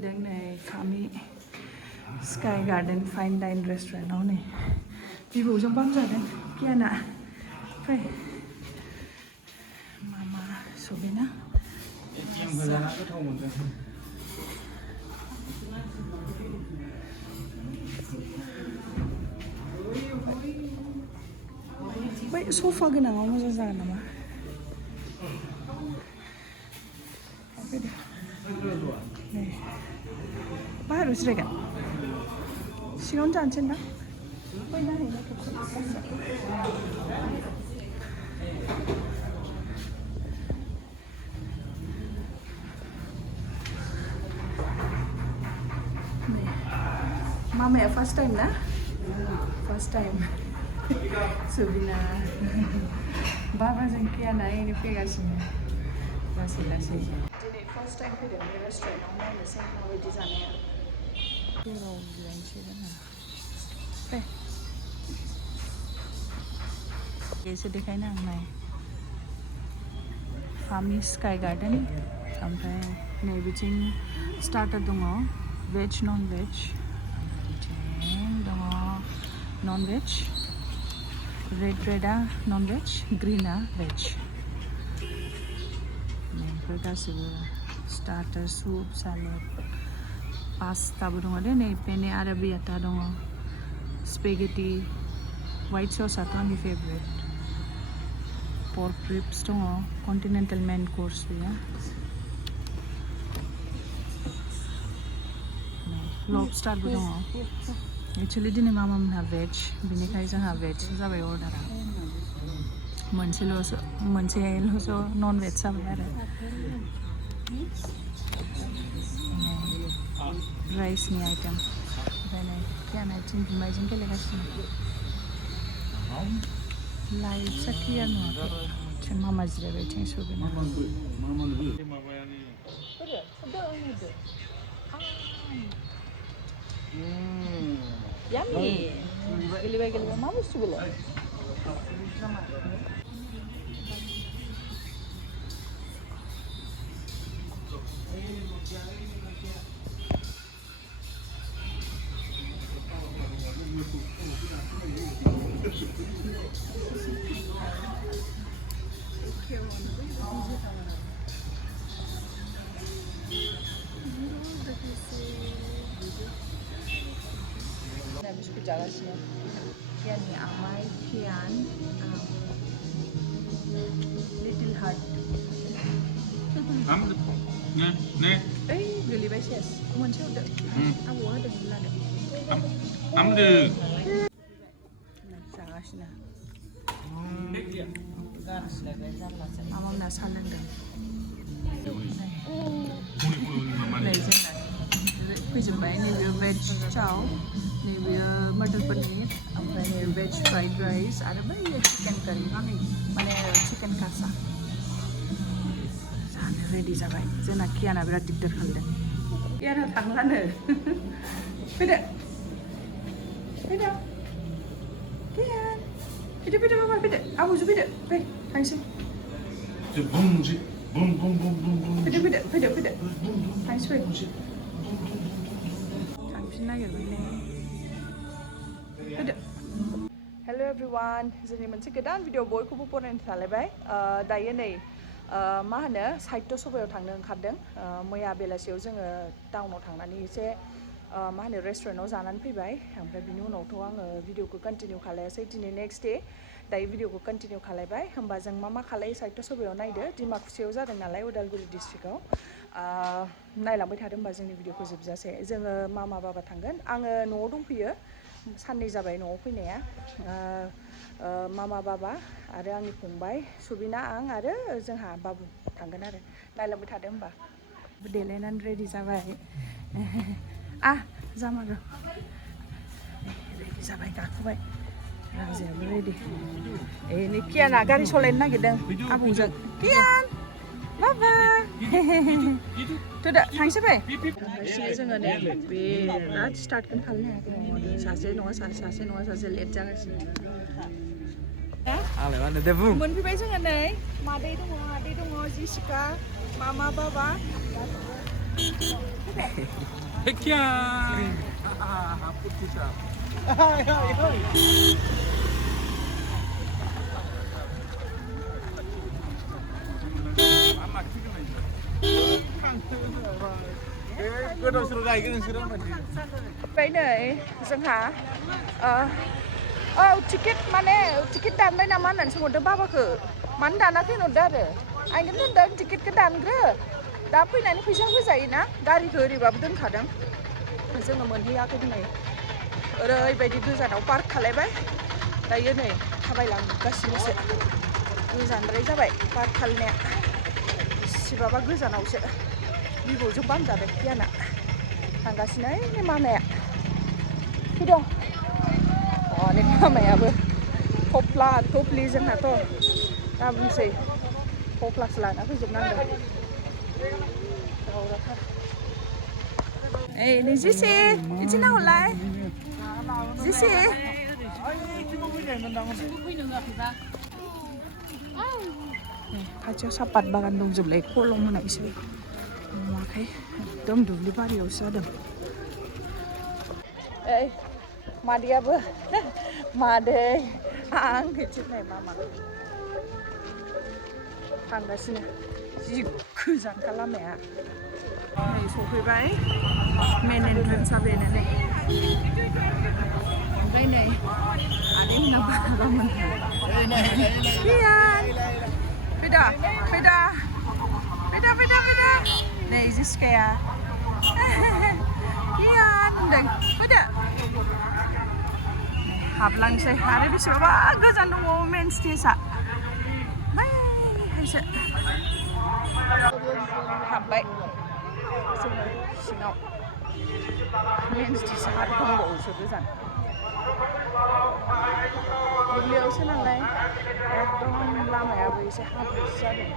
Đây kami Sky Garden Fine Dine Restaurant nó này. Đi vụ trong bấm rồi đấy. Kia nè. Phải. Mama số bên á. Vậy sofa cái nào mà ra nào mà. 네. 바로 쓰레기. 시간 잘 친다. Mama first time na? First time. Subina. Baba jengkia na ini pegasnya. Masih. Jadi first time ke dalam restaurant orang ni saya nak beli sana ya. Tu orang bilang macam mana? Eh. Okay, sedih kain ang nai. Kami Sky Garden sampai ni bincang starter dongo veg non veg. Dongo non veg. Red non veg, green veg. Starter soup, salad, pasta dong ada nih, penne arrabbiata dong, spaghetti, white sauce atau my favorite, pork ribs dong, continental main course ya, lobster dong. Actually di nih mama mana veg, bini kai jangan veg, sabai order. Manche lo so non veg sabai ada. Rice ni item. Then क्या ना चिंग imagine के लेगा C. Light sakya no. Cuma mazre बैठे सो बिना. Yummy. Gili mama mesti bela. Habis berjalan sini. Kian ni amai kian little heart. Am ne. Geli basis. Muncul dah. Abu ada gula dah. Am de. Sangat sini. Amam nak salad dah. Legend dah. Kujumbai ni dia veg chow, ni dia mutton paneer, apa ni veg fried rice, ada banyak chicken curry, mana chicken kasa. Sana ready sabai. Saya nak kian abrak dikter kande. Kian nak tanglan le. Beda. Kian. Beda mama beda. Abu tu beda. Baik, hai sih. Bum. Beda. Hai sih. Hello everyone, जोंनि मोनसे गोदान video बयखौबो बरायनो थालायबाय दायो नै मा होनो साहित्य सभायाव थांनो ओंखारदों मैया बेलासियाव जोङो टाउनाव थांनानै एसे मा होनो रेस्टुरेन्टाव जानानै फैबाय ओमफ्राय बिनि उनावथ' आङो भिडिअखौ कन्टिनिउ खालायासै दिनै नेक्स्ट डे दायो भिडिअखौ कन्टिनिउ खालायबाय होमबा जों मा खालायो साहित्य सभायाव नायदो डिमाकुसियाव जादों नालाय उदालगुरि डिस्ट्रिक्टआव नायलांबाय थादों होमबा जोंनि भिडिअखौ जोबजासे जोङो मामा बाबा थांगोन आङो न'आव दंफैयो साननै जाबाय न'आव फैनाया मामा बाबा आरो आंनि फंबाय सुबिना आं आरो जोंहा बाबु थांगोन आरो नायलांबाय थादों होमबा देलायनानै रेडि जाबाय जामारो रेडि जाबाय गाखोबाय राजायाबो रेडि नै कियाना गारि सालायनो नागिरदों आबौजों कियान बाबा दा थांसै फै ओमफ्राय जोङो नै बिराद स्टार्टखौनो खालामनो हायाखै सासे नङा सासे लेट जागासिनो मोनफैबाय जोङो नै मादै दङ आदै दङ जिसिका मामा बाबा 백희야. Cái đồ sữa gầy cái sữa mình. Vậy này, जोंहा tiket mana tiket दानबाय नामा होननानै सोंहरदों बाबाखौ मानो दानाखै होनहरदों आरो आइनो दोनदों टिकेटखौ दानग्रो दा फैनानै फैसा होजायोना गारिखौ ओरैबाबो दोनखादों जोङो मोनहैयाखै दिनै ओरैबायदि गोजानाव पार्क खालायबाय दायो नै थाबायलांगासिनोसो गोजानद्राय जाबाय पार्क खालायनाया एसेबाबा गोजानावसो बिबौजों बामजादों गियाना थांगासिनो ओइ मामाया फैदों अनेक मामायाबो थफ्ला थफ्लि जोंहाथ' दा बुंसै थफ्लासो लाना फैजोबनांगौ दावरावथार ओइ नै जिसे इदि नाहरलाय जिसे खाथियाव सापात बागान दंजोबलाय खलम होनायसो नुवाखै एकदम दुब्लि बारियावसो जादों ओइ मादैयाबो मादै आं थिननाय मामा थांगासिनो जि गोजानखा लामाया नै सफैबाय मेन एन्ट्रेन्सआ बेनो नै ओमफ्राय नै आदैमोना बाबामोनहा फैदा फैदा फैदा फैदा फैदा नै जिस्काया गियान होनदों फैदो हाबलांसै आरो बेसेबांबा गोजान दङ मेन स्टेजआ बैहायसो हाबबाय जोङो सिङाव मेन स्टेजआ आरो दंबावोसो गोजान दुब्लियावसो नालाय एकदम लामायाबो एसे हाब्रुसो जादों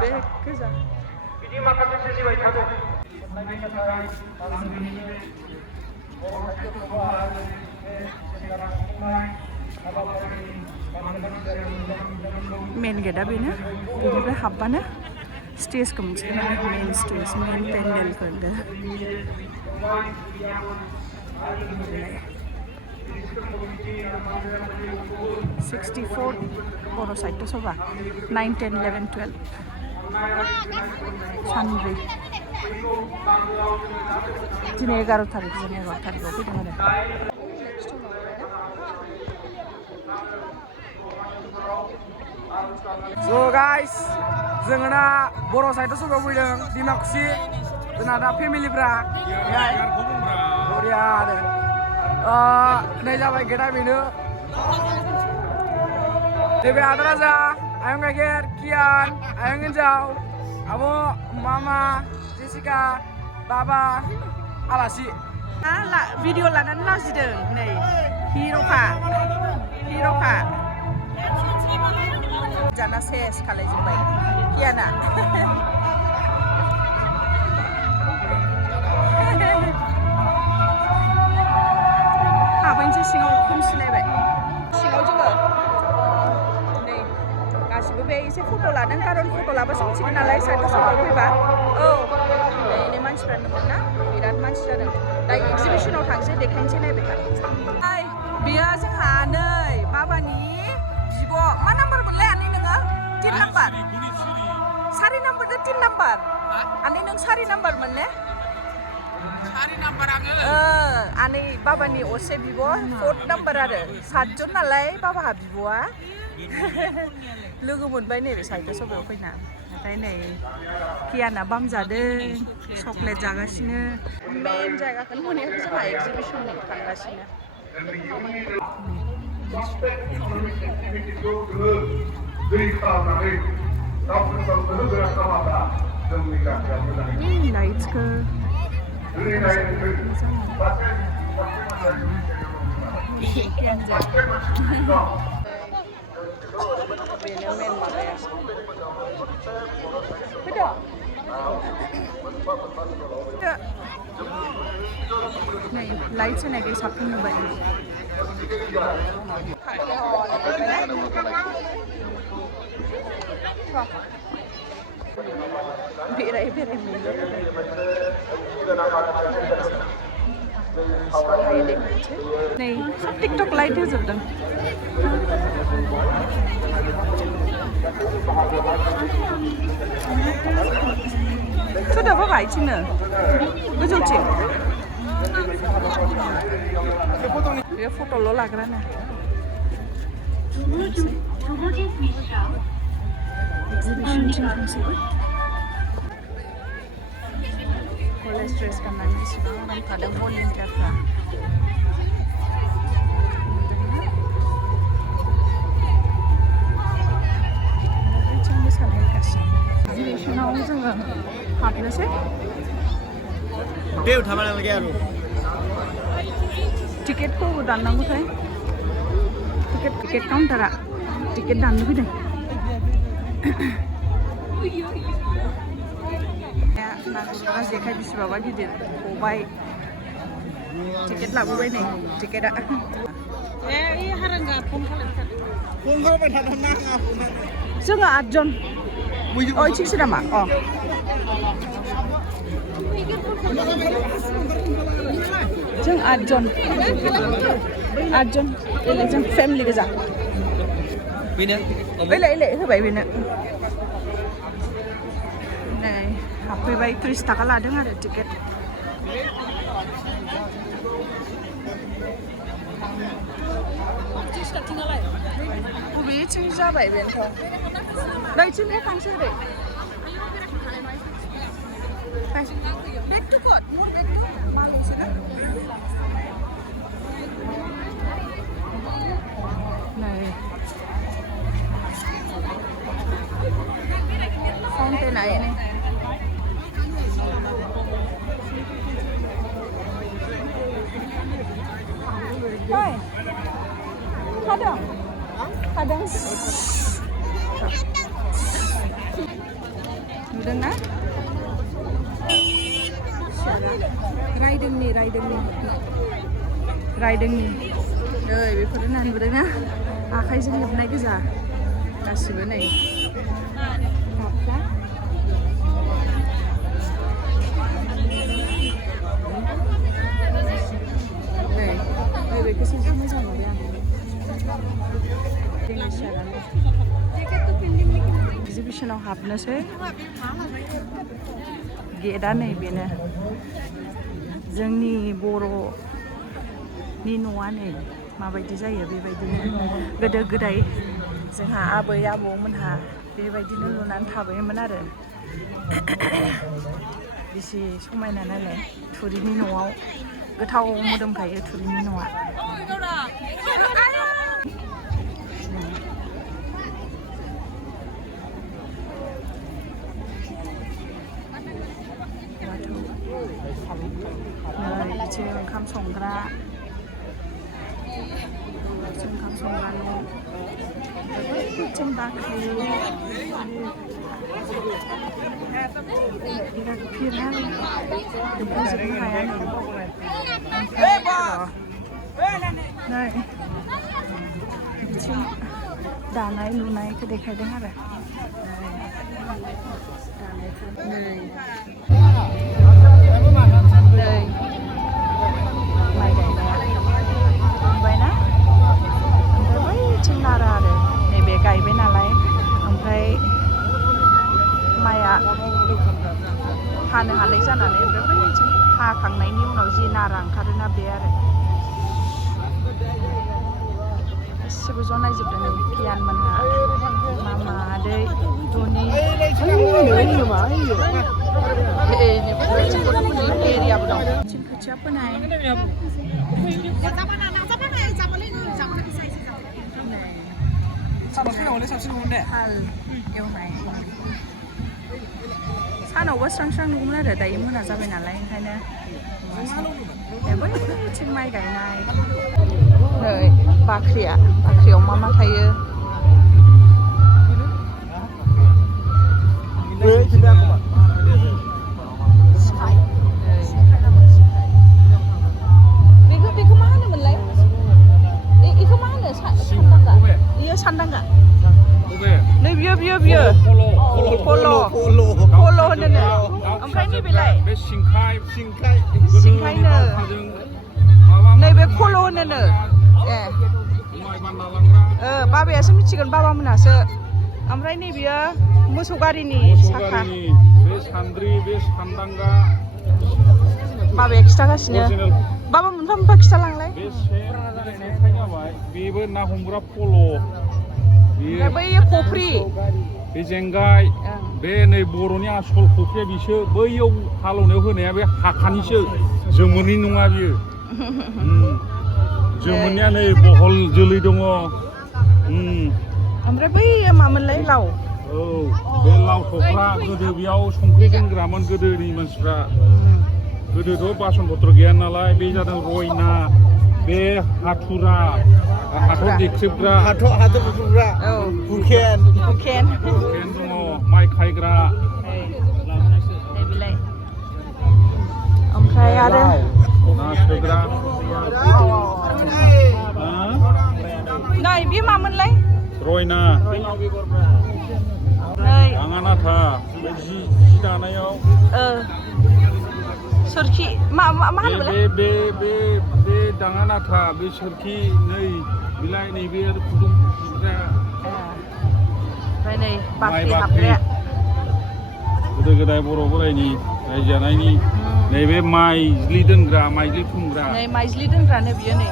बे गोजान बिदि माखासे सोलिबाय थादों मेन गेटआ बेनो बेनिफ्राय हाबबानो स्टेजखौ मोनसिगोन आरो मेन स्टेज मेन पेन्डेलखौ होनदों 64 Bodo Sahithya Sabha 9, 10, 11, 12 सानब्रै दिनै 11 थारिख जों 11 थारिखआव फैदों आरो So guys, जोङो दा बर' साहित्य सभायाव फैदों डिमाकुसि जोंना दा फेमिलिफ्रा बरिया आरो नै जाबाय गेटआ बेनो नैबे आदा राजा आयं गाइखेर कियान आयं हिन्जाव आब' मामा जेसिका बाबा आलासि भिडिअ लानानै लाजिदों नै हिर'खा जाना सेस खालायजोब्बाय कियाना हाबैनोसै सिङाव खोमसिलायबाय सिङाव जोङो नै गासिबो बे एसे फट' लादों कारन फट' लाबासो मिथिगोन नालाय साहित्य सभायाव फैबा औ नै मानसिफ्रा नुदोंना बिराद मानसि जादों दा एक्जिबिसनाव थांसै देखायनोसै नायबाय था बेयो जोंहा नै बाबानि बिब' मा नाम्बार मोनलाय आनै नोङो 3 नाम्बार 4 नाम्बार 3 नाम्बार आनै नों 4 नाम्बार मोनने 4 नाम्बार आङो आनै बाबानि असे बिब' 4 नाम्बार आरो 7 जन नालाय बाबाहा बिब'आ लोगो मोनबाय नैबे साहित्य सभायाव फैना ओमफ्राय नै कियाना बामजादों चक्लेट जागासिनो मेन जायगाखौनो मोनायाखै जोंहा एक्जिबिसननि थांगासिनो लाइट्सखौ बेनो मेन माबाया फैदो नै लाइट्स होनायखाय साबसिन नुबाय बेराय बेराय मोनबाय हायो देखायनोसै नै टिकटक लाइट होजोबदों सोदाबा बायथिंनो गोजौथिं बे फट'ल' लाग्रानो एक्जिबिसनसिम थांसै कलेज ड्रेस गाननानै बेसेबां आराम थादों भलेन्टियारफ्रा बैथिं मोसानायगासिनो एक्जिबिसनाव जोङो हाबनोसै टिकेटखौ दाननांगौथाय टिकेट काउन्टारा टिकेट दाननो फैदों ना गुरग्रा जेखाइ बिसिबाबा गिदिर खबाइ टिकेट लाबोबाय नै टिकेटआ जोङो 8 जन थिगसो नामा जों 8 जन जों फेमिलि गोजा बेलाय होबाय बेनो नै हाबफैबाय 30 थाखा लादों आरो टिकेट बबेथिं जाबाय बेनोथ' नैथिंबो थांसै ओरै back to court more back to मालौसो ना नै फाउन्टेन आयो नै Hai. Hadang. Udah na? Riding nih. नै बेफोरो नुदोंना आखाइजों हेबनाय गोजा गासिबो नै बेखौसो जि मोजां मोनो आं एक्जिबिसनाव हाबनोसै गेटआ नै बेनो जोंनि बर'नि न'आ नै माबायदि जायो बेबायदिनो गोदो गोदाय जोंहा आबै आबौमोनहा बेबायदिनो लुनानै थाबायोमोन आरो बेसे समायना नालाय थुरिनि न'आव गोथाव मोदोमखायो थुरिनि न'आ बिथिं ओंखाम संग्रा न' बिथिं बाख्रि बिराद भिर नुजोबनो हाया नै बिथिं दानाय लुनायखौ देखायदों आरो माइ गायनाया नुबायना ओमफ्राय बैथिं नारा आरो नैबे गायबाय नालाय ओमफ्राय माइआ हानो हानाय जानानै ओमफ्राय बैथिं हाखांनायनि उनाव जि नारा ओंखारोना बे आरो गासिबो ज' नायजोबदों गियान मोनहा मामा आदै धनि एरियाबो दं खोथिया फोनाय हाल एवनाय सानावबो स्रां स्रां नुगौमोन आरो दायो मोना जाबाय नालाय ओंखायनो बैथिं माइ गायनाय नै बाख्रियाव मा थायो बेखौ मा होनोमोनलाय बेखौ मा होनो सानदांगा बेयो सानदांगा नै बियो polo होनोनो ओमफ्राय नैबेलाय बे सिंखाय सिंखायनो नैबे खल' होनोनो ए बाबायासो मिथिगोन बाबा मोनहासो ओमफ्राय नैबेयो मोसौ गारिनि साखा बे सान्द्रि बे सान्दांगा बाबाया खिथागासिनो बाबा मोनफा मोनफा खिथालांलाय बे सेन जाबाय बेबो ना हमग्रा फल' ओमफ्राय बैयो खफ्रि बे जेंगाय बे नै बर'नि आसल खफ्रिया बिसो बैयाव हालेवनायाव होनाया बे हाखानिसो जोमोरनि नङा बियो जोमोरनिया नै बहल जोलै दङ ओमफ्राय बैयो मामोनलाय लाव औ बे लाव थख्रा गोदो बेयाव संख्रि दोनग्रामोन गोदोनि मानसिफ्रा गोदोथ' बासन पत्र गैया नालाय बे जादों रयना बे हाथुरा हाथर देख्रेबग्रा हाथर बुख्रुबग्रा हुकेन दङ माइ खायग्रा ओमफ्राय आरो ना सोग्रा नै बे मामोनलाय रयना नै आङानाथा बे जि दानायाव सोरखि मा होनोमोनलाय बे दाङानाथा बे सोरखि नै बिलाइ नैबे खुदुं ओमफ्राय नै बाख्रि हाबग्राया गोदो गोदाय बर' बोराइनि रायजो जानायनि नैबे माइज्लि दोनग्रा माइज्लि थुमग्रा नै माइज्लि दोनग्रानो बियो नै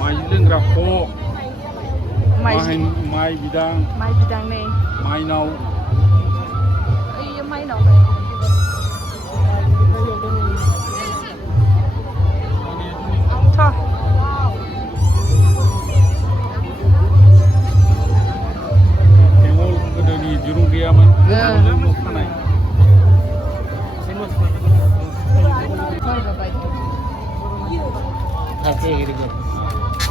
माइज्लि दोनग्रा ख' माइ बिदां नै माइनाव ओइयो माइनाव गोदोनि दिरुं गैयामोन खानाय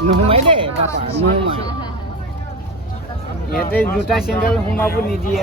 নুহুমাই দে বাপা নুহুমাই ইয়াতে জোতা চেণ্ডেল সোমাব নিদিয়ে